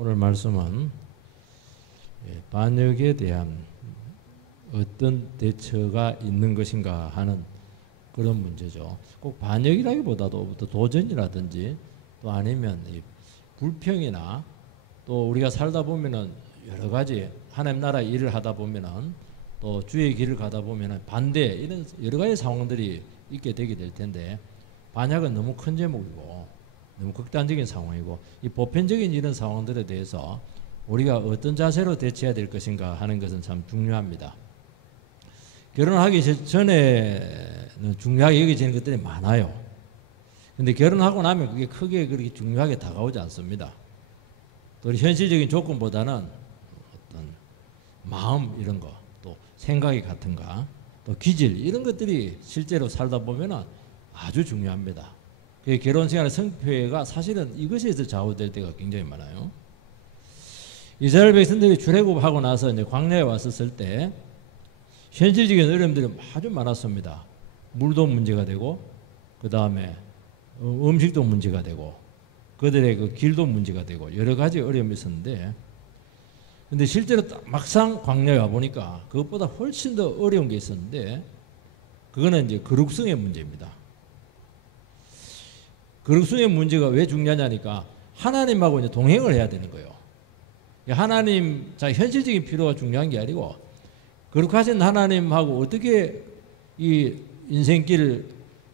오늘 말씀은 반역에 대한 어떤 대처가 있는 것인가 하는 그런 문제죠. 꼭 반역이라기보다도 도전이라든지 또 아니면 이 불평이나 또 우리가 살다 보면은 여러 가지 하나님 나라 일을 하다 보면은 또 주의 길을 가다 보면은 반대 이런 여러 가지 상황들이 있게 되게 될 텐데 반역은 너무 큰 제목이고 너무 극단적인 상황이고 이 보편적인 이런 상황들에 대해서 우리가 어떤 자세로 대처해야 될 것인가 하는 것은 참 중요합니다. 결혼하기 전에는 중요하게 여겨지는 것들이 많아요. 근데 결혼하고 나면 그게 크게 그렇게 중요하게 다가오지 않습니다. 또 현실적인 조건보다는 어떤 마음 이런 거, 또 생각이 같은가, 또 기질 이런 것들이 실제로 살다 보면은 아주 중요합니다. 그 결혼 생활의 성패가 사실은 이것에서 좌우될 때가 굉장히 많아요. 이스라엘 백성들이 출애굽하고 나서 이제 광야에 왔었을 때 현실적인 어려움들이 아주 많았습니다. 물도 문제가 되고 그 다음에 음식도 문제가 되고 그들의 그 길도 문제가 되고 여러 가지 어려움이 있었는데 근데 실제로 막상 광야에 와보니까 그것보다 훨씬 더 어려운 게 있었는데 그거는 이제 거룩성의 문제입니다. 거룩성의 문제가 왜 중요하냐니까 하나님하고 이제 동행을 해야 되는 거예요. 하나님, 자, 현실적인 필요가 중요한 게 아니고 거룩하신 하나님하고 어떻게 이 인생길,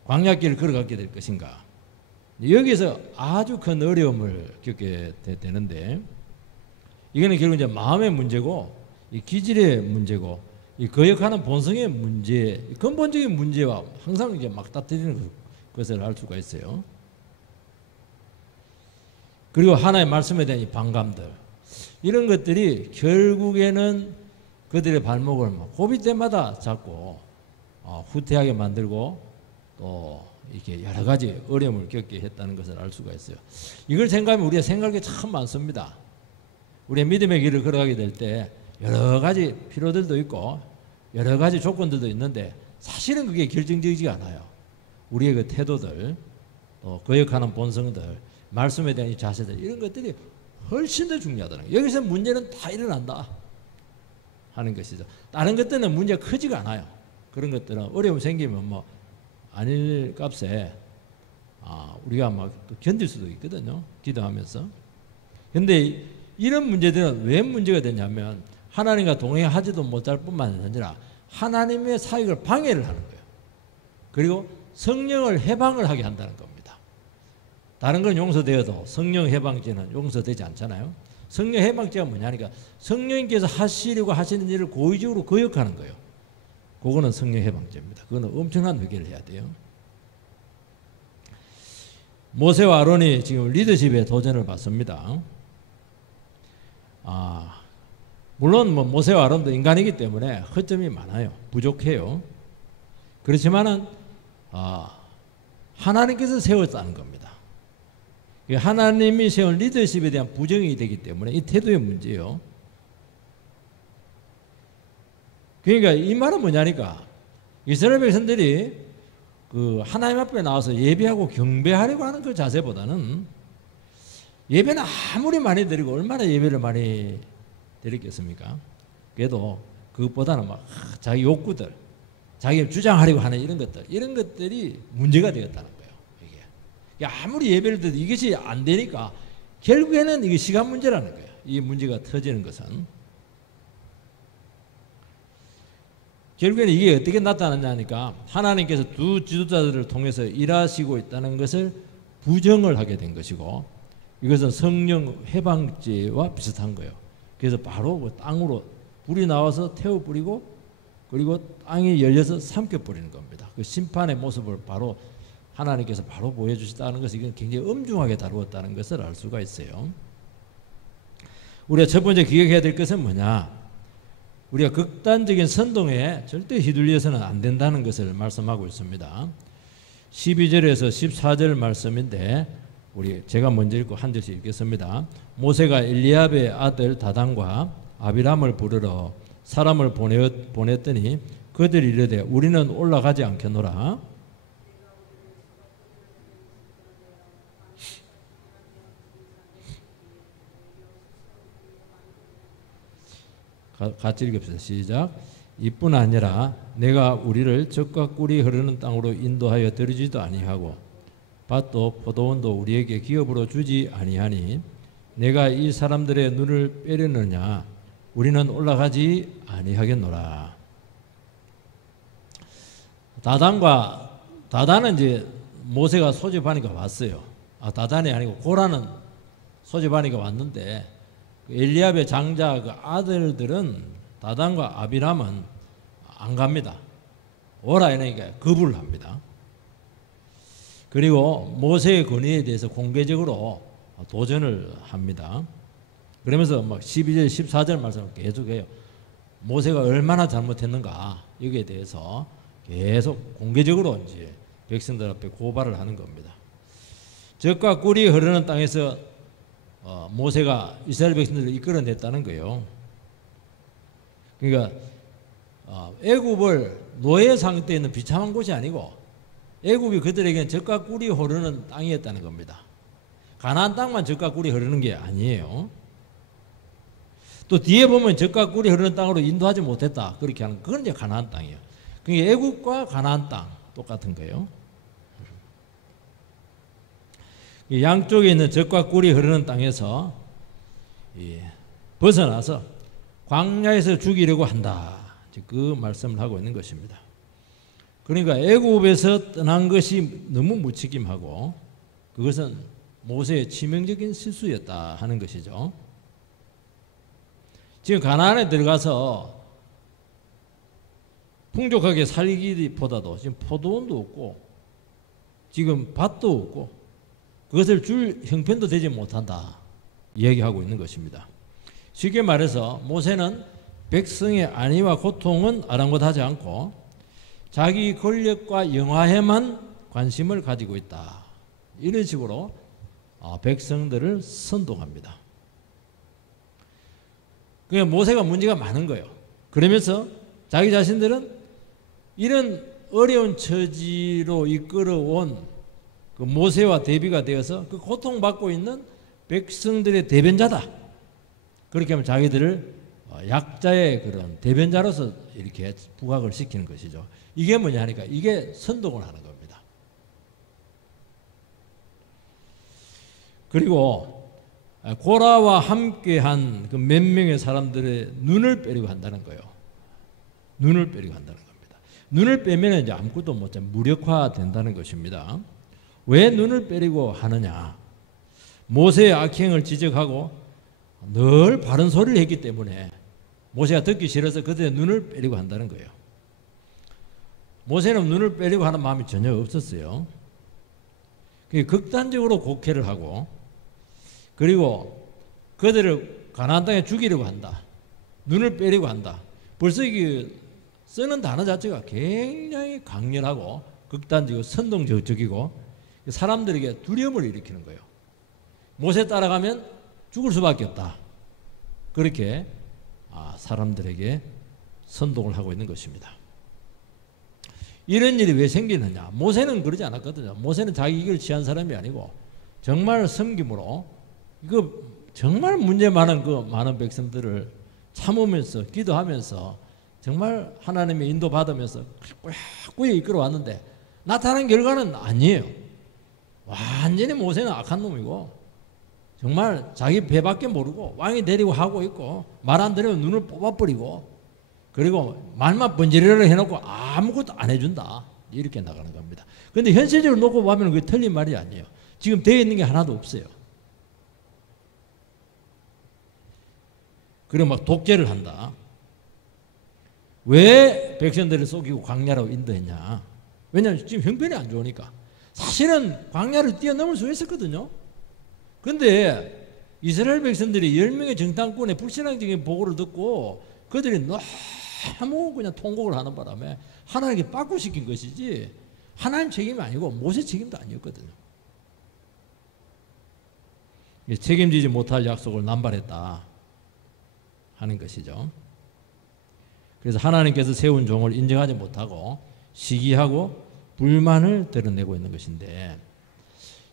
광야길을 걸어가게 될 것인가. 여기서 아주 큰 어려움을 겪게 되는데 이거는 결국 이제 마음의 문제고 이 기질의 문제고 이 거역하는 본성의 문제, 근본적인 문제와 항상 이제 맞닥뜨리는 것을 알 수가 있어요. 그리고 하나님의 말씀에 대한 이 반감들 이런 것들이 결국에는 그들의 발목을 고비 때마다 잡고 후퇴하게 만들고 또 이렇게 여러 가지 어려움을 겪게 했다는 것을 알 수가 있어요. 이걸 생각하면 우리가 생각할 게 참 많습니다. 우리의 믿음의 길을 걸어가게 될 때 여러 가지 필요들도 있고 여러 가지 조건들도 있는데 사실은 그게 결정적이지 않아요. 우리의 그 태도들, 또 거역하는 본성들, 말씀에 대한 이 자세들 이런 것들이 훨씬 더 중요하다는 거예요. 여기서 문제는 다 일어난다 하는 것이죠. 다른 것들은 문제가 크지가 않아요. 그런 것들은 어려움 생기면 뭐 아닐 값에 우리가 막 견딜 수도 있거든요. 기도하면서. 근데 이런 문제들은 왜 문제가 되냐면 하나님과 동행하지도 못할 뿐만 아니라 하나님의 사역을 방해를 하는 거예요. 그리고 성령을 해방을 하게 한다는 겁니다. 다른 건 용서되어도 성령 해방죄는 용서되지 않잖아요. 성령 해방죄가 뭐냐니까 성령님께서 하시려고 하시는 일을 고의적으로 거역하는 거예요. 그거는 성령 해방죄입니다. 그거는 엄청난 회개를 해야 돼요. 모세와 아론이 지금 리더십에 도전을 받습니다. 물론 뭐 모세와 아론도 인간이기 때문에 허점이 많아요. 부족해요. 그렇지만은 하나님께서 세웠다는 겁니다. 하나님이 세운 리더십에 대한 부정이 되기 때문에 이 태도의 문제예요. 그러니까 이 말은 뭐냐니까 이스라엘 백성들이 그 하나님 앞에 나와서 예배하고 경배하려고 하는 그 자세보다는 예배는 아무리 많이 드리고 얼마나 예배를 많이 드렸겠습니까? 그래도 그것보다는 막 자기 욕구들, 자기 주장하려고 하는 이런 것들이 문제가 되었다는 거예요. 이게 아무리 예배를 드려도 이것이 안 되니까 결국에는 이게 시간 문제라는 거예요. 이 문제가 터지는 것은. 결국에는 이게 어떻게 나타나냐니까 하나님께서 두 지도자들을 통해서 일하시고 있다는 것을 부정을 하게 된 것이고 이것은 성령 해방죄와 비슷한 거예요. 그래서 바로 그 땅으로 불이 나와서 태워 뿌리고 그리고 땅이 열려서 삼켜 뿌리는 겁니다. 그 심판의 모습을 바로 하나님께서 바로 보여주시다는 것이 이건 굉장히 엄중하게 다루었다는 것을 알 수가 있어요. 우리가 첫 번째 기억해야 될 것은 뭐냐? 우리가 극단적인 선동에 절대 휘둘려서는 안 된다는 것을 말씀하고 있습니다. 12절에서 14절 말씀인데 제가 먼저 읽고 한 절씩 읽겠습니다. 모세가 엘리압의 아들 다단과 아비람을 부르러 사람을 보냈더니 그들이 이르되 우리는 올라가지 않겠노라. 같이 읽읍시다. 시작. 이뿐 아니라 내가 우리를 젖과 꿀이 흐르는 땅으로 인도하여 들이지도 아니하고 밭도 포도원도 우리에게 기업으로 주지 아니하니 내가 이 사람들의 눈을 빼려느냐 우리는 올라가지 아니하겠노라. 다단은 이제 모세가 소집하니까 왔어요. 다단이 아니고 고라는 소집하니까 왔는데 엘리압의 장자 그 아들들은 다단과 아비람은 안 갑니다. 오라 이러니까 거부를 합니다. 그리고 모세의 권위에 대해서 공개적으로 도전을 합니다. 그러면서 막 12절 14절 말씀을 계속해요. 모세가 얼마나 잘못했는가 여기에 대해서 계속 공개적으로 이제 백성들 앞에 고발을 하는 겁니다. 젖과 꿀이 흐르는 땅에서 모세가 이스라엘 백성들을 이끌어냈다는 거예요. 그러니까 애굽을 노예 상태에 있는 비참한 곳이 아니고 애굽이 그들에게는 젖과 꿀이 흐르는 땅이었다는 겁니다. 가나안 땅만 젖과 꿀이 흐르는 게 아니에요. 또 뒤에 보면 젖과 꿀이 흐르는 땅으로 인도하지 못했다 그렇게 하는 그건 이제 가나안 땅이에요. 그게 애굽과 가나안 땅 똑같은 거예요. 양쪽에 있는 젖과 꿀이 흐르는 땅에서 벗어나서 광야에서 죽이려고 한다. 그 말씀을 하고 있는 것입니다. 그러니까 애굽에서 떠난 것이 너무 무책임하고 그것은 모세의 치명적인 실수였다 하는 것이죠. 지금 가나안에 들어가서 풍족하게 살기보다도 지금 포도원도 없고 지금 밭도 없고 그것을 줄 형편도 되지 못한다 이야기하고 있는 것입니다. 쉽게 말해서 모세는 백성의 안위와 고통은 아랑곳하지 않고 자기 권력과 영화에만 관심을 가지고 있다. 이런 식으로 백성들을 선동합니다. 그러니까 모세가 문제가 많은 거예요. 그러면서 자기 자신들은 이런 어려운 처지로 이끌어온 그 모세와 대비가 되어서 그 고통받고 있는 백성들의 대변자다. 그렇게 하면 자기들을 약자의 그런 대변자로서 이렇게 부각을 시키는 것이죠. 이게 뭐냐 하니까 이게 선동을 하는 겁니다. 그리고 고라와 함께한 그 몇 명의 사람들의 눈을 빼려고 한다는 거예요. 눈을 빼려고 한다는 겁니다. 눈을 빼면 이제 아무것도 못해 무력화된다는 것입니다. 왜 눈을 빼려고 하느냐? 모세의 악행을 지적하고 늘 바른 소리를 했기 때문에 모세가 듣기 싫어서 그들의 눈을 빼려고 한다는 거예요. 모세는 눈을 빼려고 하는 마음이 전혀 없었어요. 극단적으로 곡해를 하고 그리고 그들을 가나안 땅에 죽이려고 한다. 눈을 빼려고 한다. 벌써 이게 쓰는 단어 자체가 굉장히 강렬하고 극단적이고 선동적이고 사람들에게 두려움을 일으키는 거예요. 모세 따라가면 죽을 수밖에 없다. 그렇게 사람들에게 선동을 하고 있는 것입니다. 이런 일이 왜 생기느냐? 모세는 그러지 않았거든요. 모세는 자기 이익을 취한 사람이 아니고 정말 섬김으로 이거 정말 문제 많은 그 많은 백성들을 참으면서 기도하면서 정말 하나님의 인도 받으면서 꾸역꾸역 이끌어 왔는데 나타난 결과는 아니에요. 완전히 모세는 악한 놈이고 정말 자기 배밖에 모르고 왕이 내리고 하고 있고 말 안 들으면 눈을 뽑아버리고 그리고 말만 번지르르 해놓고 아무것도 안 해준다. 이렇게 나가는 겁니다. 그런데 현실적으로 놓고 보면 그게 틀린 말이 아니에요. 지금 되어 있는 게 하나도 없어요. 그리고 막 독재를 한다. 왜 백성들을 속이고 광야로 인도했냐? 왜냐하면 지금 형편이 안 좋으니까. 사실은 광야를 뛰어넘을 수 있었거든요. 그런데 이스라엘 백성들이 10명의 정탐꾼의 불신앙적인 보고를 듣고 그들이 너무 그냥 통곡을 하는 바람에 하나님께 빠꾸시킨 것이지 하나님 책임이 아니고 모세 책임도 아니었거든요. 책임지지 못할 약속을 남발했다 하는 것이죠. 그래서 하나님께서 세운 종을 인정하지 못하고 시기하고 불만을 드러내고 있는 것인데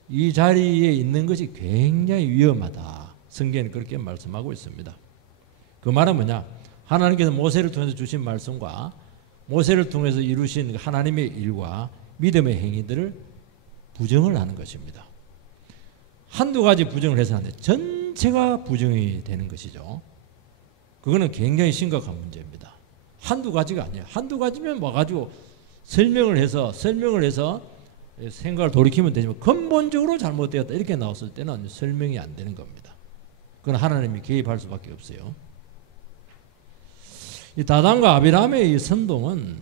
이 자리에 있는 것이 굉장히 위험하다. 성경은 그렇게 말씀하고 있습니다. 그 말은 뭐냐? 하나님께서 모세를 통해서 주신 말씀과 모세를 통해서 이루신 하나님의 일과 믿음의 행위들을 부정을 하는 것입니다. 한두 가지 부정을 해서는 안 돼. 전체가 부정이 되는 것이죠. 그거는 굉장히 심각한 문제입니다. 한두 가지가 아니에요. 한두 가지면 와가지고 설명을 해서 생각을 돌이키면 되지만 근본적으로 잘못되었다 이렇게 나왔을 때는 설명이 안 되는 겁니다. 그건 하나님이 개입할 수밖에 없어요. 이 다단과 아비람의 이 선동은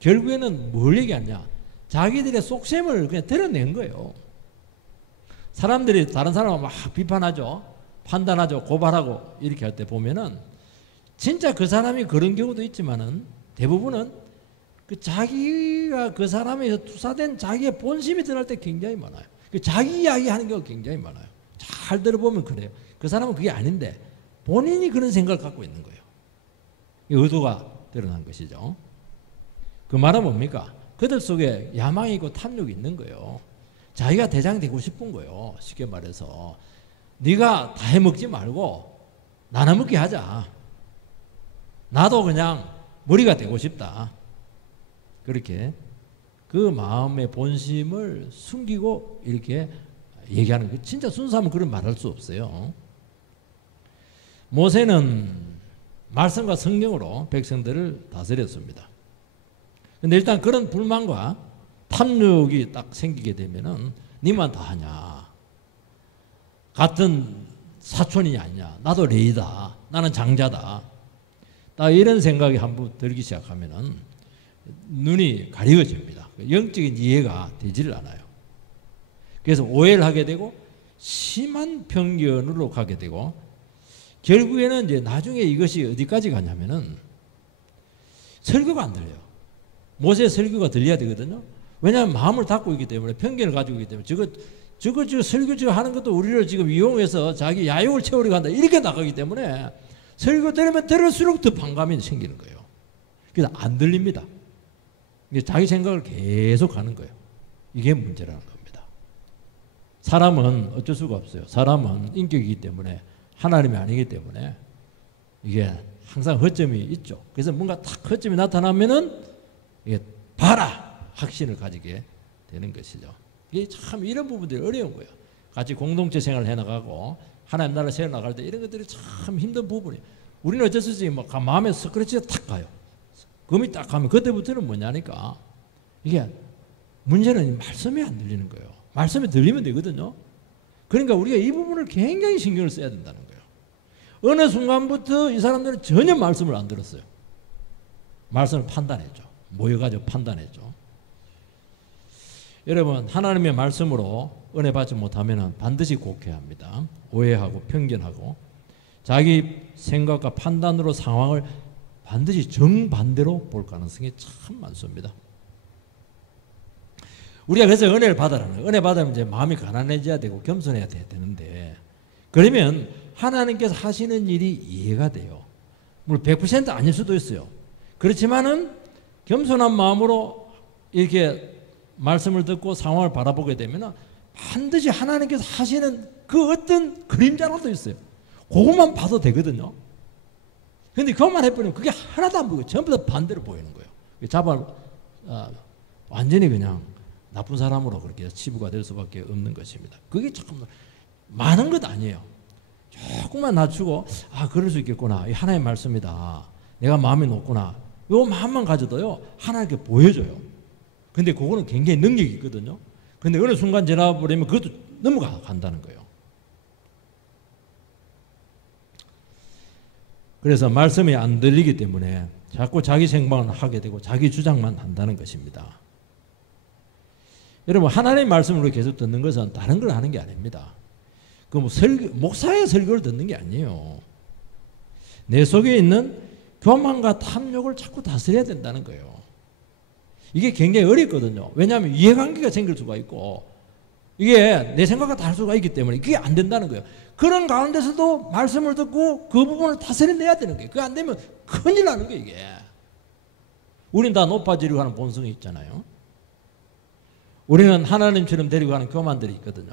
결국에는 뭘 얘기하냐? 자기들의 속셈을 그냥 드러낸 거예요. 사람들이 다른 사람을 막 비판하죠. 판단하죠. 고발하고 이렇게 할 때 보면은 진짜 그 사람이 그런 경우도 있지만은 대부분은 그 자기가 그 사람에서 투사된 자기의 본심이 드러날 때 굉장히 많아요. 그 자기 이야기 하는 경우가 굉장히 많아요. 잘 들어보면 그래요. 그 사람은 그게 아닌데 본인이 그런 생각을 갖고 있는 거예요. 의도가 드러난 것이죠. 그 말은 뭡니까? 그들 속에 야망이 있고 탐욕이 있는 거예요. 자기가 대장 되고 싶은 거예요. 쉽게 말해서 네가 다 해먹지 말고 나눠 먹게 하자. 나도 그냥 머리가 되고 싶다. 그렇게 그 마음의 본심을 숨기고 이렇게 얘기하는 거. 진짜 순수하면 그런 말할 수 없어요. 모세는 말씀과 성령으로 백성들을 다스렸습니다. 근데 일단 그런 불만과 탐욕이 딱 생기게 되면은 니만 다 하냐? 같은 사촌이 아니냐? 나도 레이다. 나는 장자다. 딱 이런 생각이 한번 들기 시작하면은 눈이 가려집니다. 영적인 이해가 되지를 않아요. 그래서 오해를 하게 되고 심한 편견으로 가게 되고 결국에는 이제 나중에 이것이 어디까지 가냐면은 설교가 안 들려요. 모세 설교가 들려야 되거든요. 왜냐하면 마음을 닫고 있기 때문에 편견을 가지고 있기 때문에 저거 설교 하는 것도 우리를 지금 이용해서 자기 야욕을 채우려고 한다 이렇게 나가기 때문에 설교 들으면 들을수록 더 반감이 생기는 거예요. 그래서 안 들립니다. 자기 생각을 계속 하는 거예요. 이게 문제라는 겁니다. 사람은 어쩔 수가 없어요. 사람은 인격이기 때문에 하나님이 아니기 때문에 이게 항상 허점이 있죠. 그래서 뭔가 딱 허점이 나타나면은 이게 봐라 확신을 가지게 되는 것이죠. 이게 참 이런 부분들이 어려운 거예요. 같이 공동체 생활을 해나가고 하나님 나라를 세워나갈 때 이런 것들이 참 힘든 부분이에요. 우리는 어쩔 수 없이 막 마음에 스크래치가 탁 가요. 금이 딱 가면 그때부터는 뭐냐니까 이게 문제는 말씀이 안 들리는 거예요. 말씀이 들리면 되거든요. 그러니까 우리가 이 부분을 굉장히 신경을 써야 된다는 거예요. 어느 순간부터 이 사람들은 전혀 말씀을 안 들었어요. 말씀을 판단했죠. 모여가지고 판단했죠. 여러분 하나님의 말씀으로 은혜 받지 못하면 반드시 곡해야 합니다. 오해하고 편견하고 자기 생각과 판단으로 상황을 반드시 정반대로 볼 가능성이 참 많습니다. 우리가 그래서 은혜를 받으라는 거예요. 은혜 받으면 이제 마음이 가난해져야 되고 겸손해야 되는데 그러면 하나님께서 하시는 일이 이해가 돼요. 물론 100% 아닐 수도 있어요. 그렇지만은 겸손한 마음으로 이렇게 말씀을 듣고 상황을 바라보게 되면 반드시 하나님께서 하시는 그 어떤 그림자라도 있어요. 그것만 봐도 되거든요. 근데 그것만 해버리면 그게 하나도 안 보이고 전부 다 반대로 보이는 거예요. 완전히 그냥 나쁜 사람으로 그렇게 치부가 될 수밖에 없는 것입니다. 그게 참 많은 것 아니에요. 조금만 낮추고 그럴 수 있겠구나. 이 하나의 말씀이다. 내가 마음이 높구나. 요 마음만 가져도요 하나님께 보여줘요. 근데 그거는 굉장히 능력이 있거든요. 근데 어느 순간 지나버리면 그것도 넘어간다는 거예요. 그래서 말씀이 안 들리기 때문에 자꾸 자기 생각만 하게 되고 자기 주장만 한다는 것입니다. 여러분 하나님의 말씀을 계속 듣는 것은 다른 걸 하는 게 아닙니다. 그 목사의 설교를 듣는 게 아니에요. 내 속에 있는 교만과 탐욕을 자꾸 다스려야 된다는 거예요. 이게 굉장히 어렵거든요. 왜냐하면 이해관계가 생길 수가 있고 이게 내 생각과 다를 수가 있기 때문에 그게 안 된다는 거예요. 그런 가운데서도 말씀을 듣고 그 부분을 다스려내야 되는 거예요. 그게 안 되면 큰일 나는 거예요. 이게. 우린 다 높아지려고 하는 본성이 있잖아요. 우리는 하나님처럼 데리고 가는 교만들이 있거든요.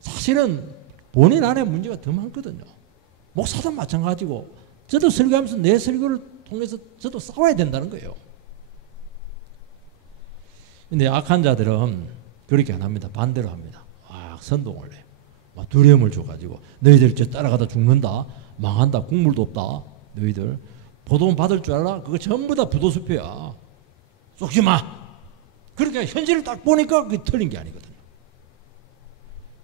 사실은 본인 안에 문제가 더 많거든요. 목사도 마찬가지고 저도 설교하면서 내 설교를 통해서 저도 싸워야 된다는 거예요. 근데 악한 자들은 그렇게 안 합니다. 반대로 합니다. 선동을 해. 막 두려움을 줘가지고 너희들 저 따라가다 죽는다. 망한다. 국물도 없다. 너희들 보돈 받을 줄 알아? 그거 전부 다 부도수표야. 속지 마. 그러니까 현실을 딱 보니까 그게 틀린 게 아니거든요.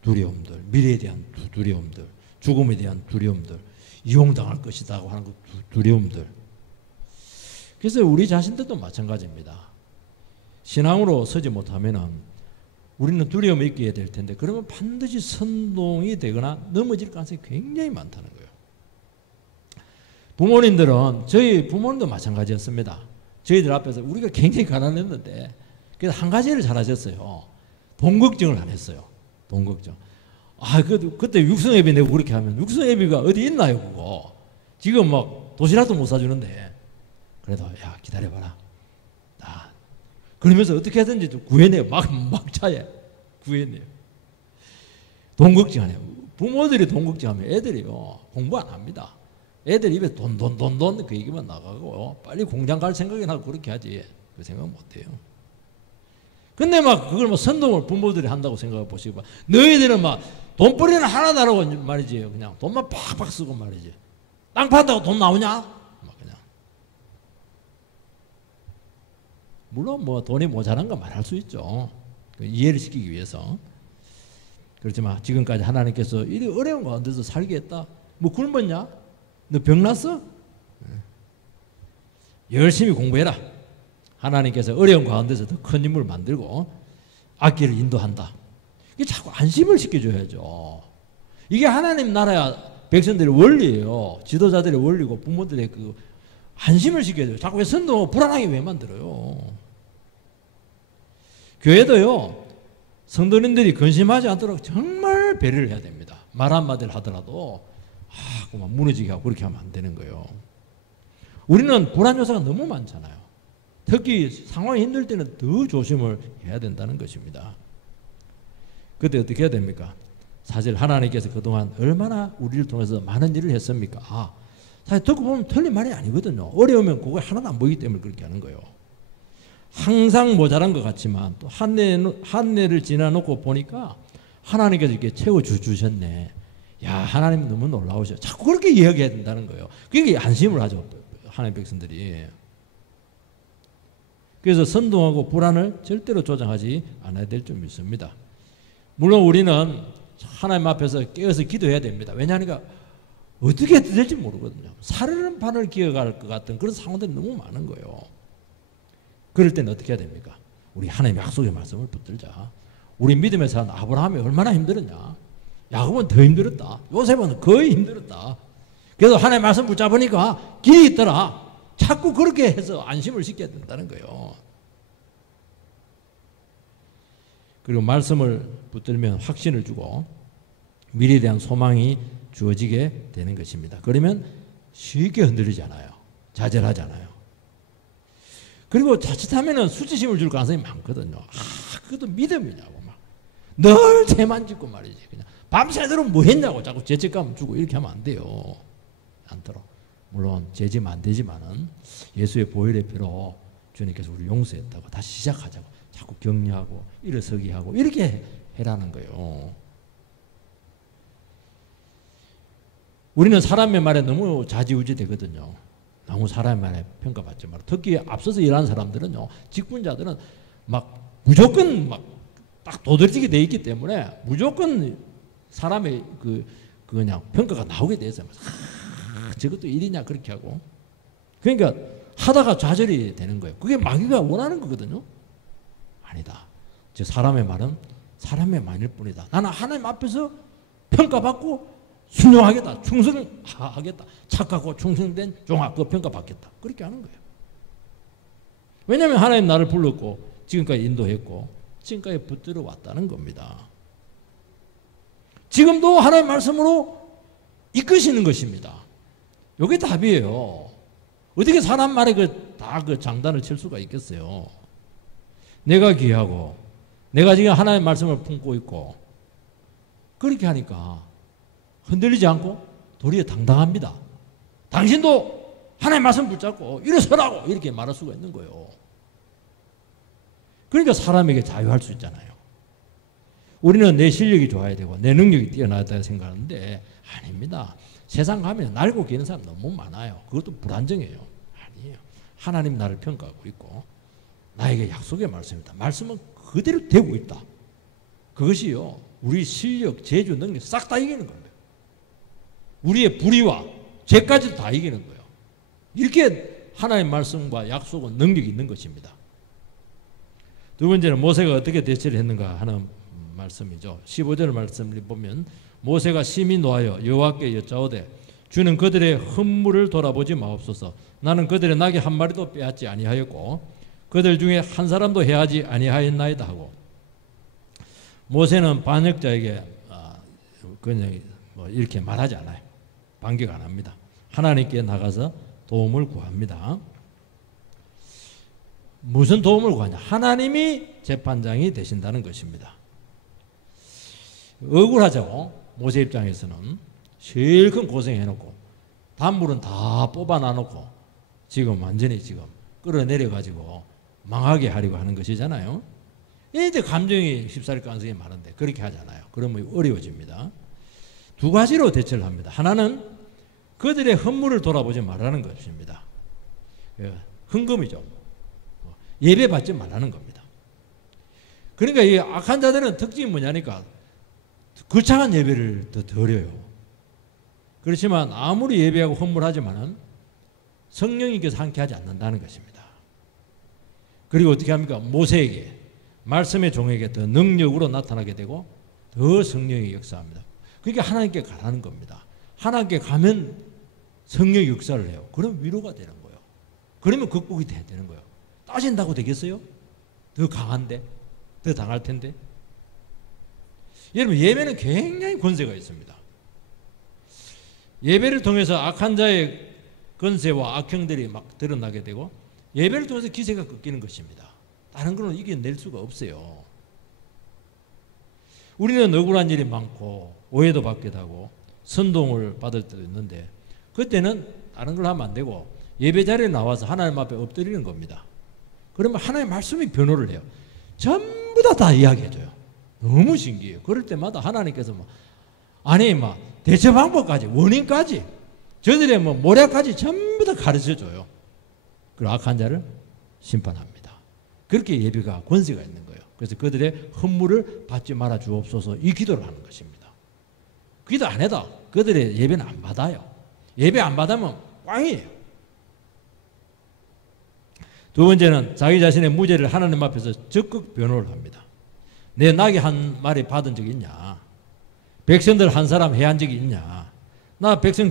두려움들, 미래에 대한 두려움들, 죽음에 대한 두려움들, 이용당할 것이다 하는 그 두려움들. 그래서 우리 자신들도 마찬가지입니다. 신앙으로 서지 못하면은 우리는 두려움이 있게 될 텐데 그러면 반드시 선동이 되거나 넘어질 가능성이 굉장히 많다는 거예요. 부모님들은 저희 부모님도 마찬가지였습니다. 저희들 앞에서 우리가 굉장히 가난했는데 그래서 한 가지를 잘하셨어요. 돈 걱정을 안 했어요. 돈 걱정. 그때 육성예비 내고 그렇게 하면 육성예비가 어디 있나요 그거. 지금 막 도시락도 못 사주는데 그래도 야 기다려봐라. 그러면서 어떻게 하든지 좀 구해내요. 막 차에 구해내요. 돈 걱정 안 해요. 부모들이 돈 걱정하면 애들이요 공부 안 합니다. 애들 입에 돈 그 얘기만 나가고 빨리 공장 갈 생각이나 하고 그렇게 하지 그 생각 못 해요. 근데 막 그걸 뭐 선동을 부모들이 한다고 생각해 보시고 너희들은 막 돈벌이는 하나도 안 하고 말이지 그냥 돈만 팍팍 쓰고 말이지 땅 판다고 돈 나오냐? 막 그냥 물론 뭐 돈이 모자란 거 말할 수 있죠. 이해를 시키기 위해서. 그렇지만 지금까지 하나님께서 이리 어려운 가운데서 살게 했다. 뭐 굶었냐? 너 병났어? 열심히 공부해라. 하나님께서 어려운 가운데서 더 큰 인물을 만들고 악기를 인도한다. 이게 자꾸 안심을 시켜줘야죠. 이게 하나님 나라 백성들의 원리예요. 지도자들의 원리고 부모들의 그 안심을 시켜줘요. 자꾸 왜 선동 불안하게 왜 만들어요? 교회도요. 성도님들이 근심하지 않도록 정말 배려를 해야 됩니다. 말 한마디를 하더라도 그만 무너지게 하고 그렇게 하면 안 되는 거예요. 우리는 불안 요소가 너무 많잖아요. 특히 상황이 힘들 때는 더 조심을 해야 된다는 것입니다. 그때 어떻게 해야 됩니까? 사실 하나님께서 그동안 얼마나 우리를 통해서 많은 일을 했습니까? 사실 듣고 보면 틀린 말이 아니거든요. 어려우면 그거 하나도 안 보이기 때문에 그렇게 하는 거예요. 항상 모자란 것 같지만 또 한 해를 지나놓고 보니까 하나님께서 이렇게 채워주셨네. 야, 하나님 너무 놀라우셔. 자꾸 그렇게 이야기해야 된다는 거예요. 그게 안심을 하죠. 하나님 백성들이. 그래서 선동하고 불안을 절대로 조장하지 않아야 될 줄 믿습니다. 물론 우리는 하나님 앞에서 깨어서 기도해야 됩니다. 왜냐하니까 어떻게 될지 모르거든요. 사르는 판을 기어갈 것 같은 그런 상황들이 너무 많은 거예요. 그럴 때는 어떻게 해야 됩니까? 우리 하나님의 약속의 말씀을 붙들자. 우리 믿음의 사람 아브라함이 얼마나 힘들었냐. 야곱은 더 힘들었다. 요셉은 거의 힘들었다. 그래서 하나님의 말씀 붙잡으니까 길이 있더라. 자꾸 그렇게 해서 안심을 시켜야 된다는 거예요. 그리고 말씀을 붙들면 확신을 주고 미래에 대한 소망이 주어지게 되는 것입니다. 그러면 쉽게 흔들리지 않아요. 좌절하지 않아요. 그리고 자칫하면 수치심을 줄 가능성이 많거든요. 그것도 믿음이냐고 막 늘 죄만 짓고 말이지. 그냥 밤새도록 뭐 했냐고 자꾸 죄책감 주고 이렇게 하면 안 돼요. 않도록. 물론 죄지면 안 되지만은 예수의 보혈의 피로 주님께서 우리를 용서했다고 다시 시작하자고 자꾸 격려하고 일어서게 하고 이렇게 해라는 거예요. 우리는 사람의 말에 너무 좌지우지 되거든요. 너무 사람의 말에 평가받지 말고 특히 앞서서 일하는 사람들은요. 직분자들은 막 무조건 막 딱 도드라지게 돼 있기 때문에 무조건 사람의 그냥 평가가 나오게 돼서 저것도 일이냐 그렇게 하고 그러니까 하다가 좌절이 되는 거예요. 그게 마귀가 원하는 거거든요. 아니다. 저 사람의 말은 사람의 말일 뿐이다. 나는 하나님 앞에서 평가받고 순종하겠다. 충성하겠다. 착하고 충성된 종아 그 평가받겠다. 그렇게 하는 거예요. 왜냐하면 하나님 나를 불렀고 지금까지 인도했고 지금까지 붙들어 왔다는 겁니다. 지금도 하나님 말씀으로 이끄시는 것입니다. 이게 답이에요. 어떻게 사람 말에 다 그 장단을 칠 수가 있겠어요. 내가 귀하고 내가 지금 하나님의 말씀을 품고 있고 그렇게 하니까 흔들리지 않고 도리어 당당합니다. 당신도 하나님 말씀 붙잡고 일어서라고 이렇게 말할 수가 있는 거예요. 그러니까 사람에게 자유할 수 있잖아요. 우리는 내 실력이 좋아야 되고 내 능력이 뛰어나다 생각하는데 아닙니다. 세상 가면 날고 기는 사람 너무 많아요. 그것도 불안정해요. 아니에요. 하나님 나를 평가하고 있고 나에게 약속의 말씀이다. 말씀은 그대로 되고 있다. 그것이요. 우리 실력, 재주, 능력 싹 다 이기는 겁니다. 우리의 불의와 죄까지도 다 이기는 거예요. 이렇게 하나님의 말씀과 약속은 능력이 있는 것입니다. 두 번째는 모세가 어떻게 대처를 했는가 하는 말씀이죠. 15절 말씀을 보면 모세가 심히 노하여 여호와께 여짜오되 주는 그들의 헌물을 돌아보지 마옵소서. 나는 그들의 낙이 한 마리도 빼앗지 아니하였고 그들 중에 한 사람도 해하지 아니하였나이다 하고 모세는 반역자에게 그냥 이렇게 말하지 않아요. 반격 안 합니다. 하나님께 나가서 도움을 구합니다. 무슨 도움을 구하냐? 하나님이 재판장이 되신다는 것입니다. 억울하죠. 모세 입장에서는 실컷 고생해놓고 단물은 다 뽑아놔놓고 지금 완전히 지금 끌어내려가지고 망하게 하려고 하는 것이잖아요. 이제 감정이 휩싸릴 가능성이 많은데 그렇게 하잖아요. 그러면 어려워집니다. 두 가지로 대처를 합니다. 하나는 그들의 헌물을 돌아보지 말라는 것입니다. 헌금이죠. 예배 받지 말라는 겁니다. 그러니까 이 악한 자들은 특징이 뭐냐니까 거창한 예배를 더 드려요. 그렇지만 아무리 예배하고 헌물하지만은 성령님께서 함께 하지 않는다는 것입니다. 그리고 어떻게 합니까? 모세에게 말씀의 종에게 더 능력으로 나타나게 되고 더 성령이 역사합니다. 그러니까 하나님께 가라는 겁니다. 하나님께 가면 성령이 역사를 해요. 그럼 위로가 되는 거예요. 그러면 극복이 돼야 되는 거예요. 따진다고 되겠어요? 더 강한데? 더 당할 텐데? 여러분 예배는 굉장히 권세가 있습니다. 예배를 통해서 악한 자의 권세와 악형들이 막 드러나게 되고 예배를 통해서 기세가 꺾이는 것입니다. 다른 거는 이겨낼 수가 없어요. 우리는 억울한 일이 많고 오해도 받기도 하고 선동을 받을 때도 있는데 그때는 다른 걸 하면 안 되고 예배 자리에 나와서 하나님 앞에 엎드리는 겁니다. 그러면 하나님의 말씀이 변호를 해요. 전부 다 이야기해줘요. 너무 신기해요. 그럴 때마다 하나님께서 아니 대처 방법까지 원인까지 저들의 모략까지 전부 다 가르쳐줘요. 그리고 악한 자를 심판합니다. 그렇게 예배가 권세가 있는 거예요. 그래서 그들의 헌물을 받지 말아 주옵소서 이 기도를 하는 것입니다. 기도 안 해도 그들의 예배는 안 받아요. 예배 안 받으면 꽝이에요. 두 번째는 자기 자신의 무죄를 하나님 앞에서 적극 변호를 합니다. 내 낙이 한 마리 받은 적이 있냐? 백성들 한 사람 해한 적이 있냐? 나 백성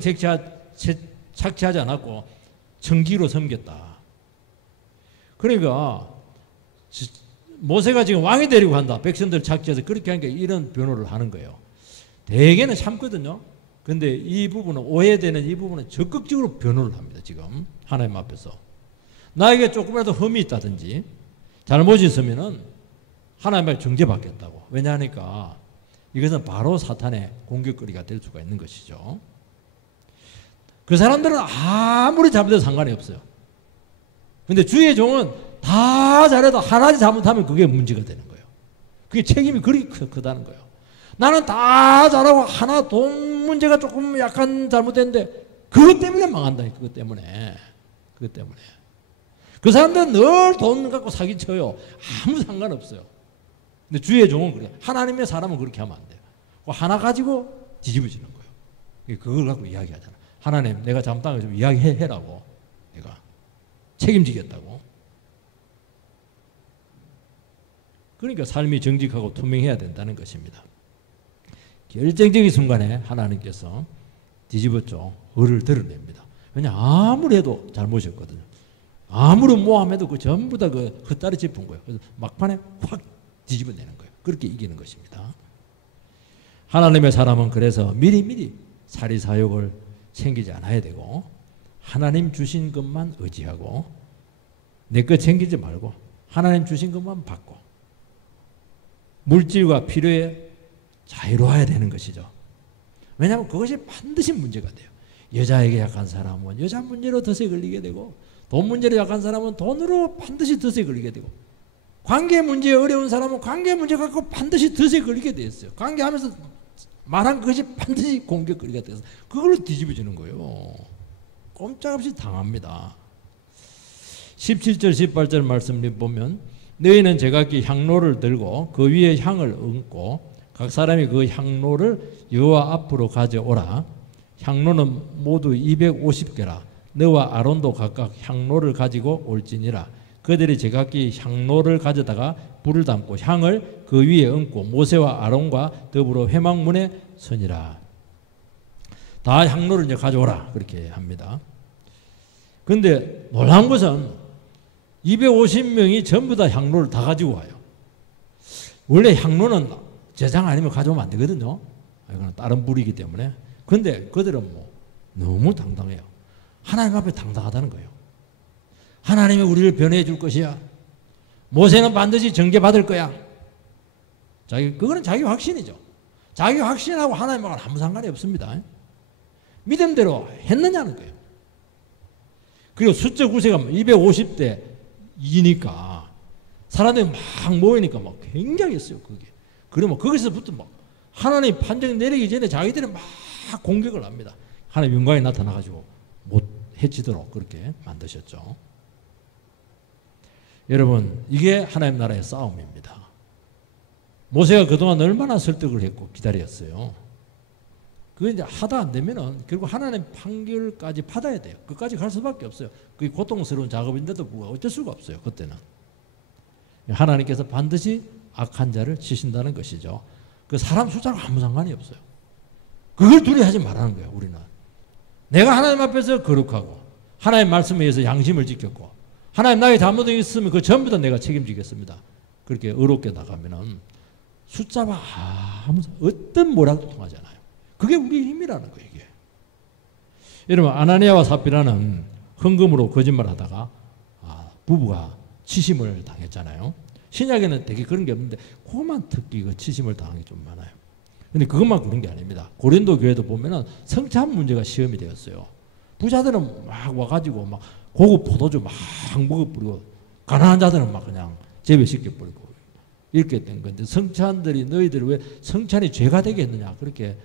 착취하지 않았고 청기로 섬겼다. 그러니까 모세가 지금 왕이 되려고 한다. 백성들 착취해서 그렇게 하니까 이런 변호를 하는 거예요. 대개는 참거든요. 근데 이 부분은 오해되는 이 부분은 적극적으로 변호를 합니다. 지금 하나님 앞에서. 나에게 조금이라도 흠이 있다든지 잘못이 있으면은 하나님의 정죄받겠다고. 왜냐하니까 이것은 바로 사탄의 공격거리가 될 수가 있는 것이죠. 그 사람들은 아무리 잘못해도 상관이 없어요. 근데 주의 종은 다 잘해도 하나씩 잘못하면 그게 문제가 되는 거예요. 그게 책임이 그렇게 크다는 거예요. 나는 다 잘하고 하나 돈 문제가 조금 약간 잘못됐는데 그것 때문에 망한다. 그것 때문에. 그 사람들은 늘 돈 갖고 사기쳐요. 아무 상관없어요. 근데 주의 종은 그래. 하나님의 사람은 그렇게 하면 안 돼요. 하나 가지고 뒤집어지는 거예요. 그걸 갖고 이야기하잖아. 하나님 내가 잘못한 거 좀 이야기해라고. 내가 책임지겠다고. 그러니까 삶이 정직하고 투명해야 된다는 것입니다. 결정적인 순간에 하나님께서 뒤집었죠. 을을 드러냅니다. 왜냐 아무리 해도 잘못이었거든요. 아무리 모함해도 그 전부 다 그 헛다리 짚은 거예요. 그래서 막판에 확 뒤집어내는 거예요. 그렇게 이기는 것입니다. 하나님의 사람은 그래서 미리미리 사리사욕을 챙기지 않아야 되고 하나님 주신 것만 의지하고 내 것 챙기지 말고 하나님 주신 것만 받고 물질과 필요에 자유로워야 되는 것이죠. 왜냐하면 그것이 반드시 문제가 돼요. 여자에게 약한 사람은 여자 문제로 덫에 걸리게 되고, 돈 문제로 약한 사람은 돈으로 반드시 덫에 걸리게 되고, 관계 문제에 어려운 사람은 관계 문제 갖고 반드시 덫에 걸리게 돼 있어요. 관계하면서 말한 것이 반드시 공격거리가 돼서 그걸로 뒤집어지는 거예요. 꼼짝없이 당합니다. 17절 18절 말씀을 보면 너희는 제각기 향로를 들고 그 위에 향을 얹고 각 사람이 그 향로를 여호와 앞으로 가져오라. 향로는 모두 250개라. 너와 아론도 각각 향로를 가지고 올지니라. 그들이 제각기 향로를 가져다가 불을 담고 향을 그 위에 얹고 모세와 아론과 더불어 회막문에 서니라. 다 향로를 이제 가져오라 그렇게 합니다. 그런데 놀라운 것은 250명이 전부 다 향로를 다 가지고 와요. 원래 향로는 제장 아니면 가져오면 안 되거든요. 이거는 다른 불이기 때문에. 그런데 그들은 뭐 너무 당당해요. 하나님 앞에 당당하다는 거예요. 하나님이 우리를 변호해 줄 것이야. 모세는 반드시 정죄받을 거야. 그거는 자기 확신이죠. 자기 확신하고 하나님하고는 아무 상관이 없습니다. 믿음대로 했느냐는 거예요. 그리고 숫자 구세가 250대 2니까 사람들이 막 모이니까 막 굉장했어요. 그게. 그러면 거기서부터 막 하나님 판정 내리기 전에 자기들이 막 공격을 합니다. 하나님 영광이 나타나가지고 못 해치도록 그렇게 만드셨죠. 여러분, 이게 하나님 나라의 싸움입니다. 모세가 그동안 얼마나 설득을 했고 기다렸어요. 그게 이제 하다 안 되면은 결국 하나님 판결까지 받아야 돼요. 그까지 갈 수밖에 없어요. 그게 고통스러운 작업인데도 불구하고 어쩔 수가 없어요. 그때는. 하나님께서 반드시 악한 자를 치신다는 것이죠. 그 사람 숫자랑 아무 상관이 없어요. 그걸 두려워하지 말라는 거예요. 우리는. 내가 하나님 앞에서 거룩하고 하나님 말씀에 의해서 양심을 지켰고 하나님 나의 잘못이 있으면 그 전부 다 내가 책임지겠습니다. 그렇게 의롭게 나가면은 숫자와 아무 어떤 뭐라도 통하잖아요. 그게 우리의 힘이라는 거예요. 이게. 여러분 아나니아와 삽비라는 헌금으로 거짓말하다가 부부가 치심을 당했잖아요. 신약에는 되게 그런 게 없는데 그것만 특히 그 치심을 당한 게 좀 많아요. 근데 그것만 그런 게 아닙니다. 고린도 교회도 보면은 성찬 문제가 시험이 되었어요. 부자들은 막 와가지고 막 고급 포도주 막 먹어버리고 가난한 자들은 막 그냥 제외시켜버리고 이렇게 된 건데 성찬들이 너희들 왜 성찬이 죄가 되겠느냐 그렇게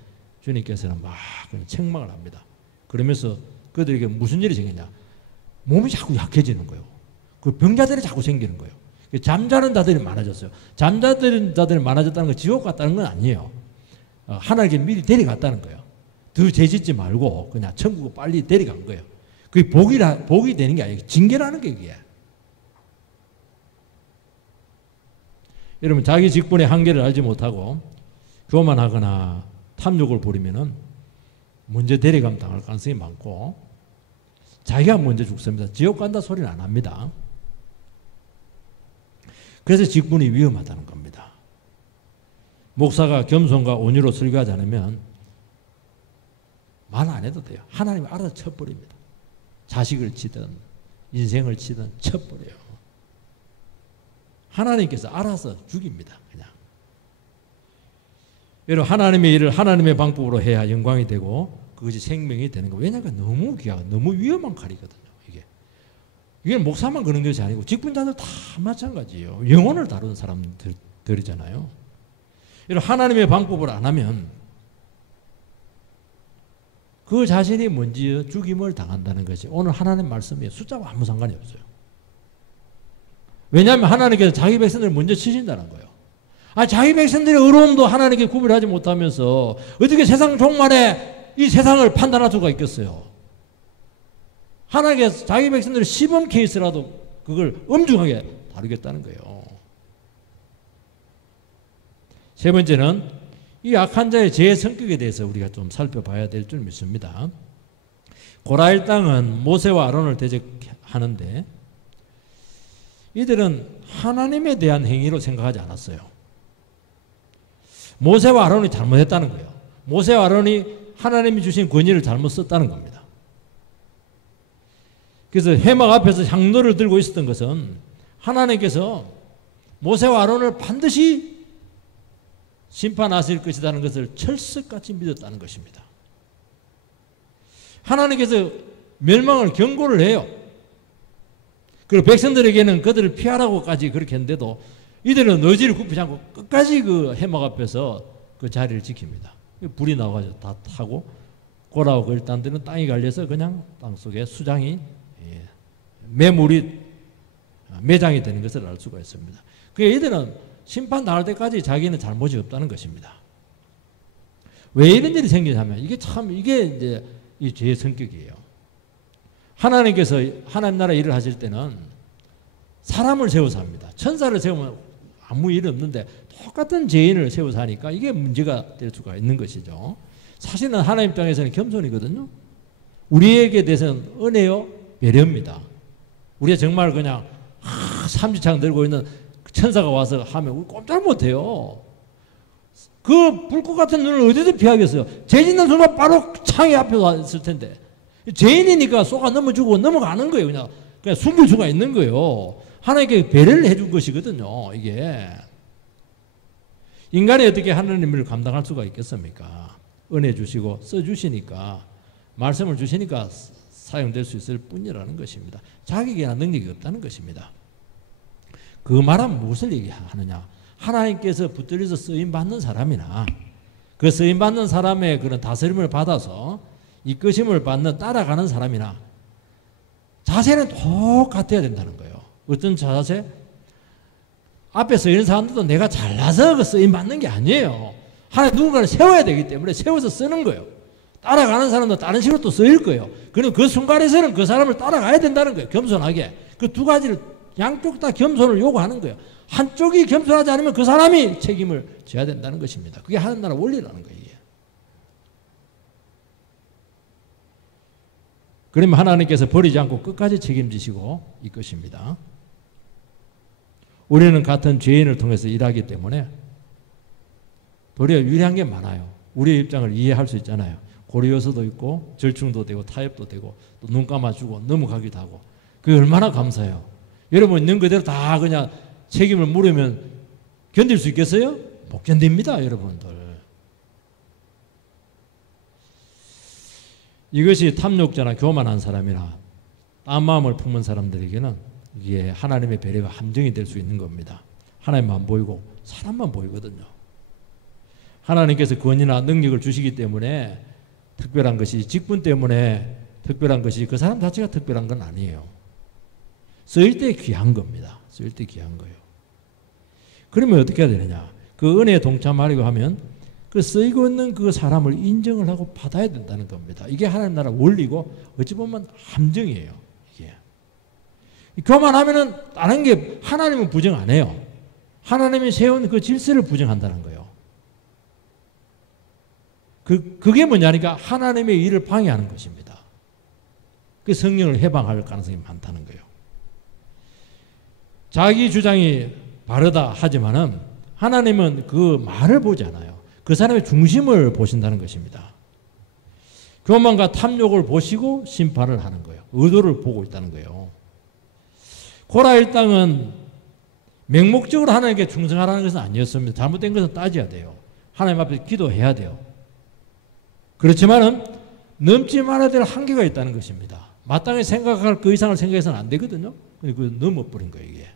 주님께서는 막 그냥 책망을 합니다. 그러면서 그들에게 무슨 일이 생기냐 몸이 자꾸 약해지는 거예요. 그 병자들이 자꾸 생기는 거예요. 잠자는 자들이 많아졌어요. 잠자는 자들이 많아졌다는 건 지옥 갔다는 건 아니에요. 하나님께 미리 데려갔다는 거예요. 더 죄짓지 말고 그냥 천국을 빨리 데려간 거예요. 그게 복이 되는 게 아니에요. 징계라는 게 그게. 여러분 자기 직분의 한계를 알지 못하고 교만하거나 탐욕을 부리면은 먼저 데려감 당할 가능성이 많고 자기가 먼저 죽습니다. 지옥 간다 소리는 안 합니다. 그래서 직분이 위험하다는 겁니다. 목사가 겸손과 온유로 설교하지 않으면 말 안 해도 돼요. 하나님이 알아서 쳐버립니다. 자식을 치든 인생을 치든 쳐버려요. 하나님께서 알아서 죽입니다. 그냥. 여러분 하나님의 일을 하나님의 방법으로 해야 영광이 되고 그것이 생명이 되는 거예요. 왜냐하면 너무 귀하고 너무 위험한 칼이거든요. 이게 목사만 그런 것이 아니고 직분자들 다 마찬가지예요. 영혼을 다루는 사람들이잖아요. 여러분 하나님의 방법을 안 하면 그 자신이 먼저 죽임을 당한다는 것이 오늘 하나님 말씀이에요. 숫자와 아무 상관이 없어요. 왜냐하면 하나님께서 자기 백성들을 먼저 치신다는 거예요. 자기 백성들의 의로움도 하나님께 구별하지 못하면서 어떻게 세상 종말에 이 세상을 판단할 수가 있겠어요. 하나님께서 자기 백성들의 시범 케이스라도 그걸 엄중하게 다루겠다는 거예요. 세 번째는 이 악한 자의 죄의 성격에 대해서 우리가 좀 살펴봐야 될 줄 믿습니다. 고라일 땅은 모세와 아론을 대적하는데 이들은 하나님에 대한 행위로 생각하지 않았어요. 모세와 아론이 잘못했다는 거예요. 모세와 아론이 하나님이 주신 권위를 잘못 썼다는 겁니다. 그래서 회막 앞에서 향로를 들고 있었던 것은 하나님께서 모세와 아론을 반드시 심판하실 것이라는 것을 철석같이 믿었다는 것입니다. 하나님께서 멸망을 경고를 해요. 그리고 백성들에게는 그들을 피하라고까지 그렇게 했는데도 이들은 의지를 굽히지 않고 끝까지 그 해막 앞에서 그 자리를 지킵니다. 불이 나와가지고 다 타고 고라고 그 일단들은 땅이 갈려서 그냥 땅속에 수장이 매물이 매장이 되는 것을 알 수가 있습니다. 그러니까 이들은 심판 나올 때까지 자기는 잘못이 없다는 것입니다. 왜 이런 일이 생기냐면 이게 이제 이 죄의 성격이에요. 하나님께서 하나님 나라 일을 하실 때는 사람을 세워서 합니다. 천사를 세우면 아무 일 없는데 똑같은 죄인을 세워서 하니까 이게 문제가 될 수가 있는 것이죠. 사실은 하나님 입장에서는 겸손이거든요. 우리에게 대해서는 은혜요, 배려입니다. 우리가 정말 그냥 삼지창 들고 있는 천사가 와서 하면 우리 꼼짝 못해요. 그 불꽃 같은 눈을 어디서 피하겠어요? 죄 짓는 순간 바로 창이 앞에 왔을 텐데 죄인이니까 쏘가 넘어주고 넘어가는 거예요. 그냥 숨길 수가 있는 거예요. 하나님께 배려를 해준 것이거든요. 이게 인간이 어떻게 하나님을 감당할 수가 있겠습니까? 은혜 주시고 써주시니까 말씀을 주시니까 사용될 수 있을 뿐이라는 것입니다. 자격이나 능력이 없다는 것입니다. 그 말은 무엇을 얘기하느냐? 하나님께서 붙들려서 쓰임받는 사람이나 그 쓰임받는 사람의 그런 다스림을 받아서 이끄심을 받는 따라가는 사람이나 자세는 똑같아야 된다는 거예요. 어떤 자세? 앞에 서 있는 사람들도 내가 잘나서 그 쓰임받는 게 아니에요. 하나님 누군가를 세워야 되기 때문에 세워서 쓰는 거예요. 따라가는 사람도 다른 식으로 또 쓰일 거예요. 그리고 그 순간에서는 그 사람을 따라가야 된다는 거예요. 겸손하게. 그 두 가지를 양쪽 다 겸손을 요구하는 거예요. 한쪽이 겸손하지 않으면 그 사람이 책임을 져야 된다는 것입니다. 그게 하나님 나라 원리라는 거예요. 그러면 하나님께서 버리지 않고 끝까지 책임지시고 이끄십니다. 우리는 같은 죄인을 통해서 일하기 때문에 도리어 유리한 게 많아요. 우리의 입장을 이해할 수 있잖아요. 고리요소도 있고 절충도 되고 타협도 되고 또 눈 감아주고 넘어가기도 하고 그게 얼마나 감사해요. 여러분 있는 그대로 다 그냥 책임을 물으면 견딜 수 있겠어요? 못 견딥니다, 여러분들. 이것이 탐욕자나 교만한 사람이나 딴 마음을 품은 사람들에게는 이게 하나님의 배려가 함정이 될 수 있는 겁니다. 하나님만 보이고 사람만 보이거든요. 하나님께서 권위나 능력을 주시기 때문에 특별한 것이 직분 때문에 특별한 것이 그 사람 자체가 특별한 건 아니에요. 쓰일 때 귀한 겁니다. 쓰일 때 귀한 거예요. 그러면 어떻게 해야 되느냐? 그 은혜에 동참하려고 하면 그 쓰이고 있는 그 사람을 인정을 하고 받아야 된다는 겁니다. 이게 하나님 나라 원리고 어찌 보면 함정이에요. 이게. 교만하면은 다른 게 하나님은 부정 안 해요. 하나님이 세운 그 질서를 부정한다는 거예요. 그게 뭐냐니까 하나님의 일을 방해하는 것입니다. 그 성령을 해방할 가능성이 많다는 거예요. 자기 주장이 바르다 하지만은 하나님은 그 말을 보지 않아요. 그 사람의 중심을 보신다는 것입니다. 교만과 탐욕을 보시고 심판을 하는 거예요. 의도를 보고 있다는 거예요. 고라 일당은 맹목적으로 하나님께 충성하라는 것은 아니었습니다. 잘못된 것은 따져야 돼요. 하나님 앞에 기도해야 돼요. 그렇지만은 넘지 말아야 될 한계가 있다는 것입니다. 마땅히 생각할 그 이상을 생각해서는 안 되거든요. 그 넘어버린 거예요, 이게.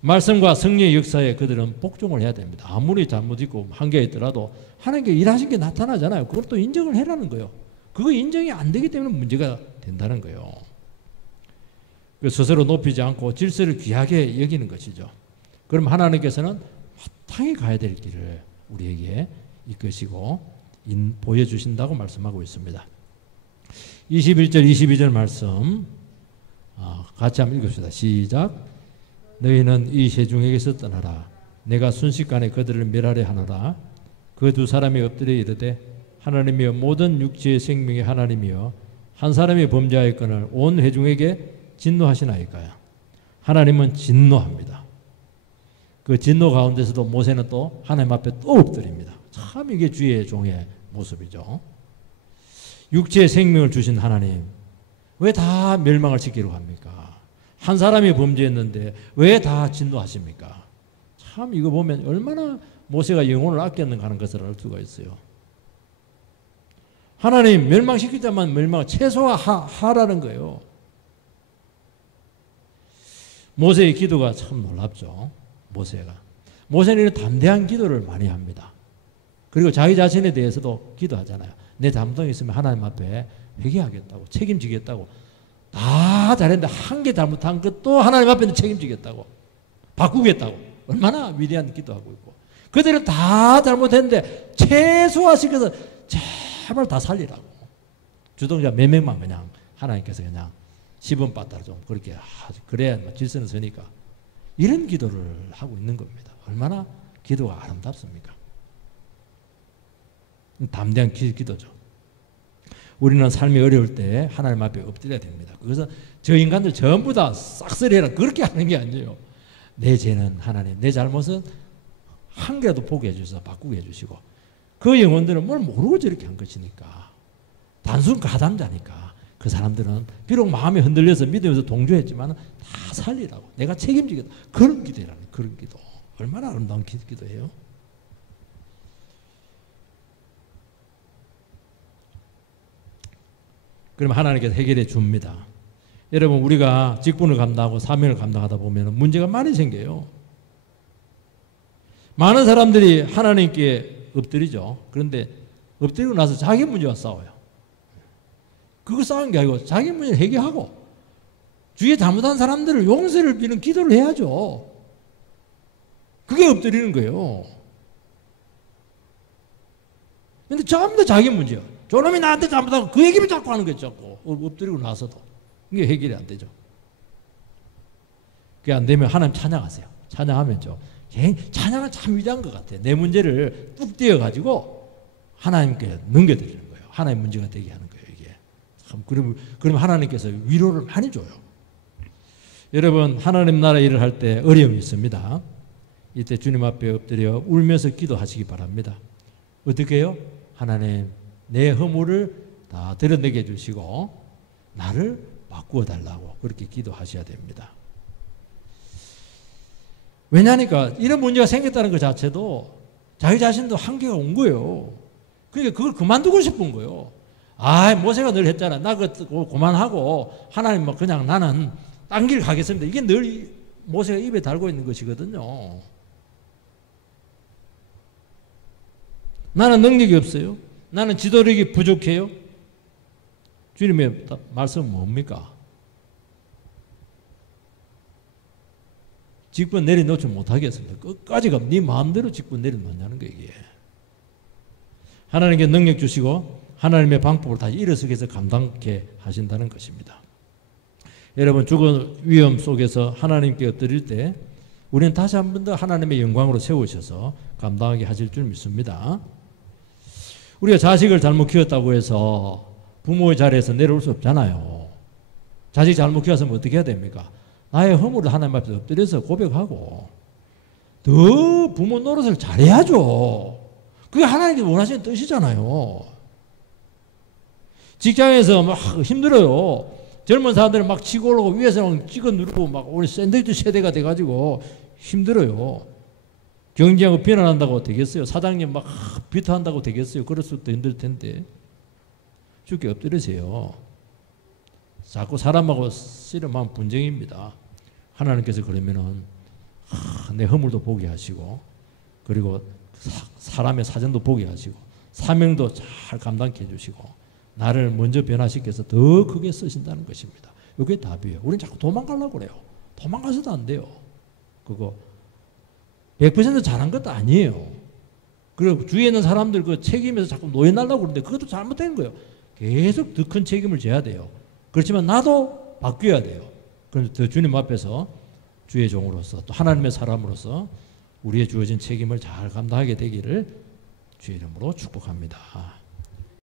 말씀과 성령의 역사에 그들은 복종을 해야 됩니다. 아무리 잘못 있고 한계가 있더라도 하나님께 일하신 게 나타나잖아요. 그걸 또 인정을 해라는 거예요. 그거 인정이 안 되기 때문에 문제가 된다는 거예요. 스스로 높이지 않고 질서를 귀하게 여기는 것이죠. 그럼 하나님께서는 마땅히 가야 될 길을 우리에게 이끄시고 보여주신다고 말씀하고 있습니다. 21절 22절 말씀 같이 한번 읽읍시다. 시작. 너희는 이 세중에게서 떠나라. 내가 순식간에 그들을 멸하려 하노라. 그 두 사람이 엎드려 이르되 하나님이여 모든 육체의 생명의 하나님이여 한 사람이 범죄하였거늘 온 회중에게 진노하시나이까요. 하나님은 진노합니다. 그 진노 가운데서도 모세는 또 하나님 앞에 또 엎드립니다. 참 이게 주의 종의 모습이죠. 육체의 생명을 주신 하나님 왜 다 멸망을 시키려고 합니까? 한 사람이 범죄했는데 왜 다 진노하십니까? 참 이거 보면 얼마나 모세가 영혼을 아꼈는가 하는 것을 알 수가 있어요. 하나님 멸망시키자만 최소화하라는 거예요. 모세의 기도가 참 놀랍죠. 모세는 이런 담대한 기도를 많이 합니다. 그리고 자기 자신에 대해서도 기도하잖아요. 내 잘못이 있으면 하나님 앞에 회개하겠다고, 책임지겠다고. 다 잘했는데 한 개 잘못한 것도 하나님 앞에는 책임지겠다고, 바꾸겠다고. 얼마나 위대한 기도하고 있고. 그들은 다 잘못했는데 최소화시켜서 제발 다 살리라고. 주동자 몇 명만 그냥 하나님께서 그냥 10원 빠따라 좀 그렇게 그래야 질서는 서니까. 이런 기도를 하고 있는 겁니다. 얼마나 기도가 아름답습니까? 담대한 기도죠. 우리는 삶이 어려울 때 하나님 앞에 엎드려야 됩니다. 그래서 저 인간들 전부 다 싹쓸이해라 그렇게 하는 게 아니에요. 내 죄는 하나님, 내 잘못은 한 개라도 보게 해주셔서 바꾸게 해주시고, 그 영혼들은 뭘 모르고 저렇게 한 것이니까, 단순 가담자니까 그 사람들은 비록 마음이 흔들려서 믿으면서 동조했지만 다 살리라고, 내가 책임지겠다. 그런 기도라는, 그런 기도. 얼마나 아름다운 기도예요. 그럼 하나님께서 해결해 줍니다. 여러분, 우리가 직분을 감당하고 사명을 감당하다 보면 문제가 많이 생겨요. 많은 사람들이 하나님께 엎드리죠. 그런데 엎드리고 나서 자기 문제와 싸워요. 그거 싸우는 게 아니고 자기 문제를 해결하고 주위에 잘못한 사람들을 용서를 비는 기도를 해야죠. 그게 엎드리는 거예요. 근데 전부 다 자기 문제야. 저놈이 나한테 잘못하고 그 얘기를 자꾸 하는 거죠. 자꾸 엎드리고 나서도. 이게 해결이 안 되죠. 그게 안 되면 하나님 찬양하세요. 찬양하면죠. 찬양은 참 위대한 것 같아요. 내 문제를 뚝 띄어가지고 하나님께 넘겨드리는 거예요. 하나님 문제가 되게 하는 거예요. 이게 참 그럼 하나님께서 위로를 많이 줘요. 여러분, 하나님 나라 일을 할 때 어려움이 있습니다. 이때 주님 앞에 엎드려 울면서 기도하시기 바랍니다. 어떻게 해요? 하나님, 내 허물을 다 드러내게 해주시고 나를 바꾸어 달라고 그렇게 기도하셔야 됩니다. 왜냐하니까 이런 문제가 생겼다는 것 자체도 자기 자신도 한계가 온 거예요. 그러니까 그걸 그만두고 싶은 거예요. 모세가 늘 했잖아. 나 그거 그만하고 하나님 그냥 나는 딴 길 가겠습니다. 이게 늘 모세가 입에 달고 있는 것이거든요. 나는 능력이 없어요. 나는 지도력이 부족해요. 주님의 말씀은 뭡니까? 직분 내려놓지 못하겠습니다. 끝까지 가면 네 마음대로 직분 내려놓냐는 거예요. 이게. 하나님께 능력 주시고 하나님의 방법을 다시 일어서게 해서 감당케 하신다는 것입니다. 여러분, 죽은 위험 속에서 하나님께 엎드릴 때 우리는 다시 한 번 더 하나님의 영광으로 세우셔서 감당하게 하실 줄 믿습니다. 우리가 자식을 잘못 키웠다고 해서 부모의 자리에서 내려올 수 없잖아요. 자식 잘못 키웠으면 어떻게 해야 됩니까? 나의 허물을 하나님 앞에 엎드려서 고백하고 더 부모 노릇을 잘해야죠. 그게 하나님께서 원하시는 뜻이잖아요. 직장에서 막 힘들어요. 젊은 사람들은 막 치고 올라오고 위에서 막 찍어 누르고 막 우리 샌드위치 세대가 돼가지고 힘들어요. 경쟁하고 비난한다고 되겠어요? 사장님 막 비난한다고 되겠어요? 그럴 수도 힘들 텐데. 주께 엎드리세요. 자꾸 사람하고 씨름하면 분쟁입니다. 하나님께서 그러면은 내 허물도 보게 하시고 그리고 사람의 사정도 보게 하시고 사명도 잘 감당케 해주시고 나를 먼저 변화시켜서 더 크게 쓰신다는 것입니다. 이게 답이에요. 우리는 자꾸 도망가려고 그래요. 도망가서도 안 돼요. 그거 100% 잘한 것도 아니에요. 그리고 주위에 있는 사람들 그 책임에서 자꾸 노예나려고 그러는데 그것도 잘못된 거예요. 계속 더 큰 책임을 져야 돼요. 그렇지만 나도 바뀌어야 돼요. 그래서 주님 앞에서 주의 종으로서 또 하나님의 사람으로서 우리의 주어진 책임을 잘 감당하게 되기를 주의 이름으로 축복합니다.